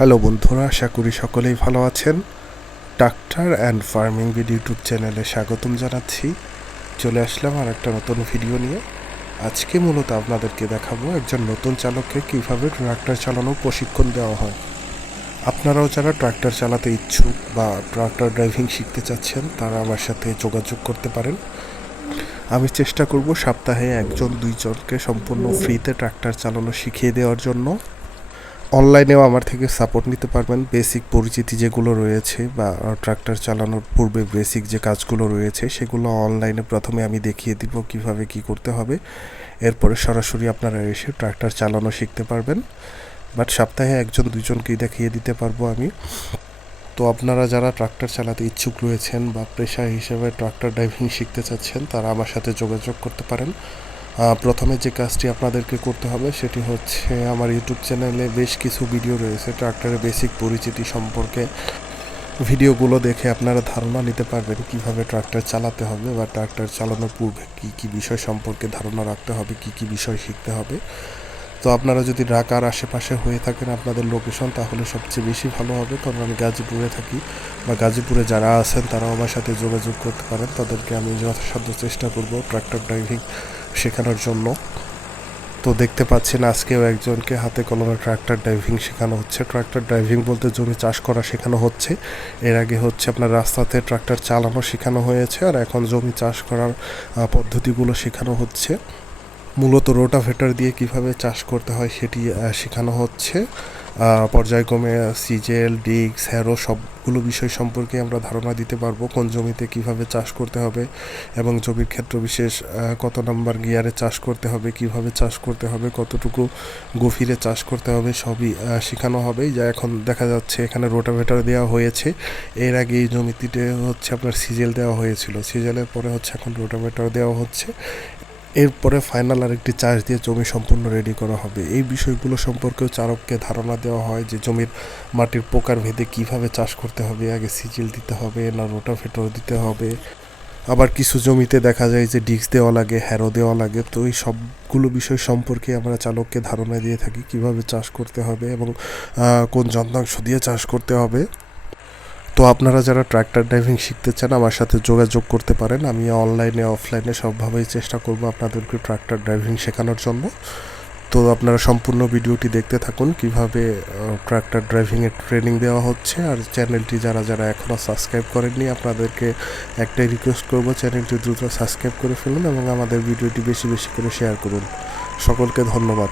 Hello বন্ধুরা, আশা করি সকলেই ভালো আছেন। Doctor and farming bid YouTube চ্যানেলে স্বাগতম জানাচ্ছি। চলে আসলাম আর একটা নতুন ভিডিও নিয়ে। আজকে মূলত আপনাদেরকে দেখাবো একজন নতুন চালককে কীভাবে ট্রাক্টর চালানোর প্রশিক্ষণ দেওয়া হয়। আপনারাও যারা ট্রাক্টর চালাতে ইচ্ছুক বা ট্রাক্টর ড্রাইভিং শিখতে চাচ্ছেন, তারা আমার সাথে যোগাযোগ করতে পারেন। আমি চেষ্টা করব সপ্তাহে একজন, দুইজনকে সম্পূর্ণ ফ্রিতে ট্রাক্টর চালানো শিখিয়ে দেওয়ার জন্য। অনলাইনেও আমার থেকে সাপোর্ট নিতে পারবেন। বেসিক পরিচিতি যেগুলো রয়েছে বা ট্রাক্টর চালানোর পূর্বে বেসিক যে কাজগুলো রয়েছে, সেগুলো অনলাইনে প্রথমে আমি দেখিয়ে দিব কীভাবে কি করতে হবে। এরপরে সরাসরি আপনারা এসে ট্রাক্টর চালানো শিখতে পারবেন। বাট সপ্তাহে একজন, দুজনকেই দেখিয়ে দিতে পারব আমি। তো আপনারা যারা ট্রাক্টর চালাতে ইচ্ছুক রয়েছেন বা পেশা হিসেবে ট্রাক্টর ড্রাইভিং শিখতে চাচ্ছেন, তারা আমার সাথে যোগাযোগ করতে পারেন। প্রথমে যে কাজটি আপনাদেরকে করতে হবে সেটি হচ্ছে আমার ইউটিউব চ্যানেলে বেশ কিছু ভিডিও রয়েছে, ট্রাক্টরের বেসিক পরিচিতি সম্পর্কে ভিডিওগুলো দেখে আপনারা ধারণা নিতে পারবেন কীভাবে ট্রাক্টর চালাতে হবে বা ট্রাক্টর চালানোর পূর্বে কী কী বিষয় সম্পর্কে ধারণা রাখতে হবে, কী কী বিষয় শিখতে হবে। তো আপনারা যদি ঢাকার আশেপাশে হয়ে থাকেন আপনাদের লোকেশন, তাহলে সবচেয়ে বেশি ভালো হবে কারণ আমি গাজীপুরে থাকি বা গাজীপুরে যারা আছেন তারাও আমার সাথে যোগাযোগ করতে পারেন। তাদেরকে আমি যথাসাধ্য চেষ্টা করব ট্রাক্টর ড্রাইভিং শেখানোর জন্য। তো দেখতে পাচ্ছেন আজকেও একজনকে হাতে কলমে ট্রাক্টর ড্রাইভিং শেখানো হচ্ছে। ট্রাক্টর ড্রাইভিং বলতে জমি চাষ করা শেখানো হচ্ছে। এর আগে হচ্ছে আপনার রাস্তাতে ট্রাক্টর চালানো শেখানো হয়েছে আর এখন জমি চাষ করার পদ্ধতিগুলো শেখানো হচ্ছে। মূলত রোটাভেটার দিয়ে কীভাবে চাষ করতে হয় সেটি শেখানো হচ্ছে। পর্যায়ক্রমে সিজেল ডিক্স হ্যারো সবগুলো বিষয় সম্পর্কে আমরা ধারণা দিতে পারব, কোন জমিতে কীভাবে চাষ করতে হবে এবং জমির ক্ষেত্র বিশেষ কত নাম্বার গিয়ারে চাষ করতে হবে, কীভাবে চাষ করতে হবে, কতটুকু গভীরে চাষ করতে হবে, সবই শেখানো হবে যা এখন দেখা যাচ্ছে এখানে রোটাভেটার দেওয়া হয়েছে। এর আগে এই জমিটিতে হচ্ছে আপনার সিজেল দেওয়া হয়েছিল। সিজেলের পরে হচ্ছে এখন রোটাভেটার দেওয়া হচ্ছে। এরপরে ফাইনাল আরেকটি চার্জ দিয়ে জমি সম্পূর্ণ রেডি করা হবে। এই বিষয়গুলো সম্পর্কেও চারককে ধারণা দেওয়া হয় যে জমির মাটির প্রকার ভেদে কীভাবে চাষ করতে হবে, আগে সিজিল দিতে হবে না রোটাভেটর দিতে হবে। আবার কিছু জমিতে দেখা যায় যে ডিস্ক দেওয়া লাগে, হ্যারো দেওয়া লাগে। তো এই সবগুলো বিষয় সম্পর্কে আমরা চালককে ধারণা দিয়ে থাকি কীভাবে চাষ করতে হবে এবং কোন যন্ত্রাংশ দিয়ে চাষ করতে হবে। তো আপনারা যারা ট্র্যাক্টর ড্রাইভিং শিখতে চান, আমার সাথে যোগাযোগ করতে পারেন। আমি অনলাইনে, অফলাইনে সবভাবেই চেষ্টা করব আপনাদেরকে ট্র্যাক্টর ড্রাইভিং শেখানোর জন্য। তো আপনারা সম্পূর্ণ ভিডিওটি দেখতে থাকুন, কীভাবে ট্র্যাক্টর ড্রাইভিংয়ের ট্রেনিং দেওয়া হচ্ছে। আর চ্যানেলটি যারা যারা এখনও সাবস্ক্রাইব করেননি, আপনাদেরকে একটাই রিকোয়েস্ট করব, চ্যানেলটি দ্রুত সাবস্ক্রাইব করে ফেলুন এবং আমাদের ভিডিওটি বেশি বেশি করে শেয়ার করুন। সকলকে ধন্যবাদ।